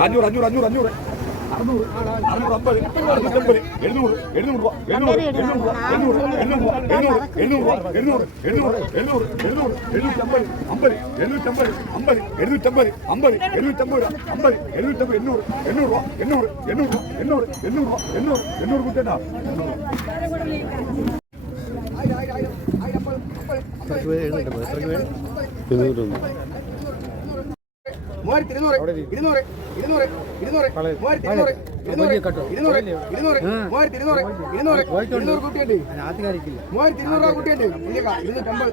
അഞ്ഞൂറ് അഞ്ഞൂറ് അഞ്ഞൂറ് അഞ്ഞൂറ് അറുന്നൂറ് അറുന്നൂറ് അമ്പത് അറുന്നൂറ്റമ്പത് എഴുന്നൂറ് എഴുന്നൂറ് രൂപ എഴുന്നൂറ് രൂപ എഴുന്നൂറ് എഴുന്നൂറ് രൂപ എഴുന്നൂറ് എഴുന്നൂറ് എഴുന്നൂറ് എഴുന്നൂറ് എഴുന്നൂറ്റമ്പത് അമ്പത് എഴുന്നൂറ്റമ്പത് അമ്പത് എഴുന്നൂറ്റമ്പത് അമ്പത് എഴുന്നൂറ്റമ്പത് അമ്പത് എഴുന്നൂറ്റമ്പത് എണ്ണൂറ് എണ്ണൂറ് രൂപ എണ്ണൂറ് എണ്ണൂറ് എണ്ണൂറ് എണ്ണൂറ് എണ്ണൂറ് എണ്ണൂറ് മൂവായിരത്തി ഇരുന്നൂറ് ഇരുന്നൂറ് ഇരുന്നൂറ് ഇരുന്നൂറ് മൂവായിരത്തി ഇരുന്നൂറ് ഇരുന്നൂറ് ഇരുന്നൂറ് ഇരുന്നൂറ് മൂവായിരത്തി ഇരുന്നൂറ് ഇരുന്നൂറ് ഇരുന്നൂറ് കുട്ടിയുണ്ട് മൂവായിരത്തി ഇരുന്നൂറ് രൂപ കുട്ടിയുണ്ട് ഇരുന്നൂറ്റമ്പത്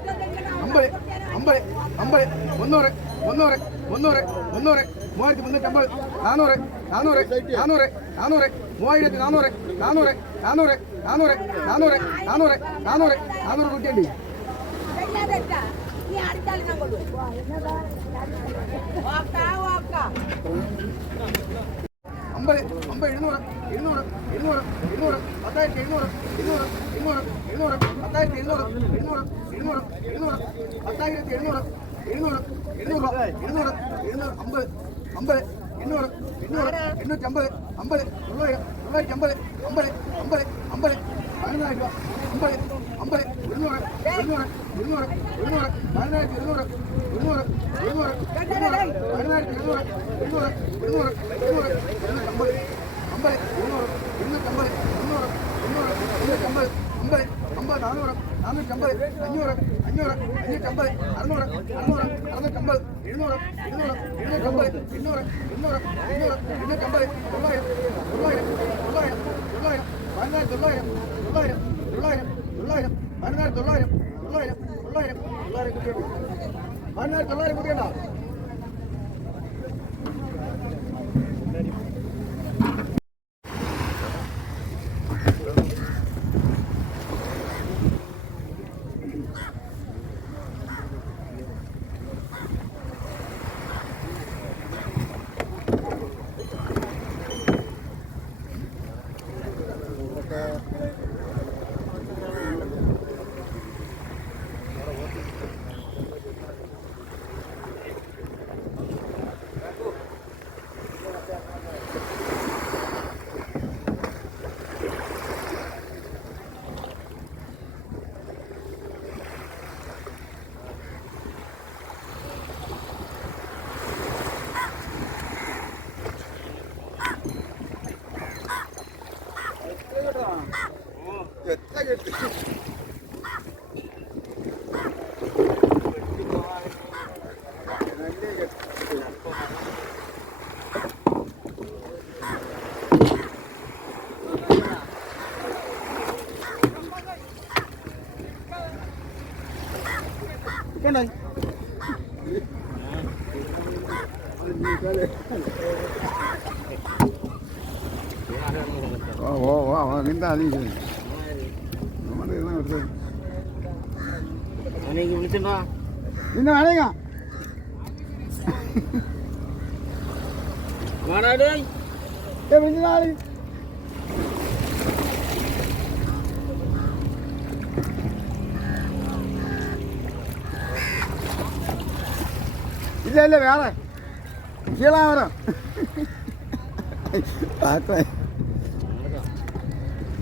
അമ്പത് അമ്പത് അമ്പത് മുന്നൂറ് മുന്നൂറ് മുന്നൂറ് മുന്നൂറ് മൂവായിരത്തി മുന്നൂറ്റമ്പത് നാനൂറ് നാനൂറ് നാനൂറ് നാനൂറ് മൂവായിരത്തി നാനൂറ് നാനൂറ് നാനൂറ് നാനൂറ് നാനൂറ് നാനൂറ് നാനൂറ് നാനൂറ് കുട്ടിയുണ്ട് അമ്പത് അമ്പത് എഴുന്നൂറ് എഴുന്നൂറ് എഴുന്നൂറ് എഴുന്നൂറ് പത്തായിരത്തി എഴുന്നൂറ് എഴുന്നൂറ് എഴുന്നൂറ് എഴുന്നൂറ് പത്തായിരത്തി എഴുന്നൂറ് എഴുന്നൂറ് എഴുന്നൂറ് എഴുന്നൂറ് പത്തായിരത്തി എഴുന്നൂറ് എഴുന്നൂറ് എഴുന്നൂറ് എഴുന്നൂറ് എഴുന്നൂറ് അമ്പത് അമ്പത് എണ്ണൂറ് എണ്ണൂറ് എണ്ണൂറ്റമ്പത് അമ്പത് തൊള്ളായിരം തൊള്ളായിരത്തി അമ്പത് അമ്പത് അമ്പത് അമ്പത് പതിനായിരം രൂപ അമ്പത് അമ്പത് ഇരുന്നൂറ് ഇരുന്നൂറ് ഇരുന്നൂറ് ഇരുന്നൂറ് പതിനായിരത്തി ഇരുന്നൂറ് ഇരുന്നൂറ് ഇരുന്നൂറ് ഇരുന്നൂറ് പതിനായിരത്തി ഇരുന്നൂറ് ഇരുന്നൂറ് ഇരുന്നൂറ് ഇരുന്നൂറ് ഇരുന്നൂറ്റമ്പത് അമ്പത് ഇരുന്നൂറ് ഇരുന്നൂറ്റമ്പത് മുന്നൂറ് മുന്നൂറ് ഇരുന്നൂറ്റമ്പത് അമ്പത് അമ്പത് നാനൂറ് നാനൂറ്റമ്പത് അഞ്ഞൂറ് അഞ്ഞൂറ് അഞ്ഞൂറ്റമ്പത് അറുന്നൂറ് അറുന്നൂറ് അറുന്നൂറ്റമ്പത് എഴുന്നൂറ് എഴുന്നൂറ് എഴുന്നൂറ്റമ്പത് എണ്ണൂറ് എണ്ണൂറ് എണ്ണൂറ് എണ്ണൂറ്റമ്പത് തൊള്ളായിരം തൊള്ളായിരം തൊള്ളായിരം തൊള്ളായിരം പതിനായിരത്തി തൊള്ളായിരം തൊള്ളായിരം മണ്ണാർ തൊള്ളാരി കുടിയണ്ട. con đây Hãy subscribe ഓ ഓ ഓ നിന്റെ അതിൽ നിന്നെ വേണേങ്ക വിളിച്ചാളി ഇല്ല ഇല്ല വേറെ. കീളാവരം പാത്രേ.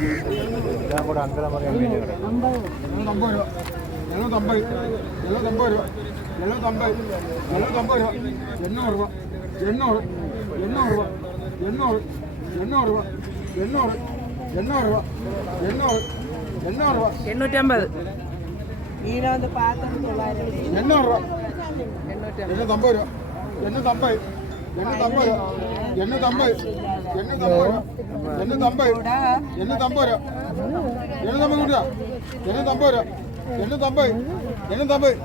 ഇങ്ങോട്ട് ഇത് എഴുന്നൂറ്റമ്പത് രൂപ എഴുന്നൂറ്റമ്പത് എഴുന്നൂറ്റമ്പത് രൂപ എഴുന്നൂറ്റമ്പത് എഴുന്നൂറ്റമ്പത് രൂപ എണ്ണൂറ് രൂപ എണ്ണൂറ് എണ്ണൂറ് രൂപ എണ്ണൂറ് എണ്ണൂറ് രൂപ എണ്ണൂറ് എണ്ണൂറ് രൂപ എണ്ണൂറ് എണ്ണൂറ് രൂപ എണ്ണൂറ്റമ്പത് എണ്ണൂറ് രൂപ എണ്ണൂറ്റമ്പത് രൂപ എണ്ണൂറ്റമ്പത് എണ്ണൂറ്റമ്പത്. എണ്ണൂറ്റമ്പത്. എണ്ണൂറ്റമ്പത് എണ്ണൂറ്റമ്പത് എണ്ണൂറ്റമ്പത് എണ്ണൂറ്റമ്പത് എന്നെ എണ്ണൂറ്റമ്പത് എന്നെ എണ്ണൂറ്റമ്പത്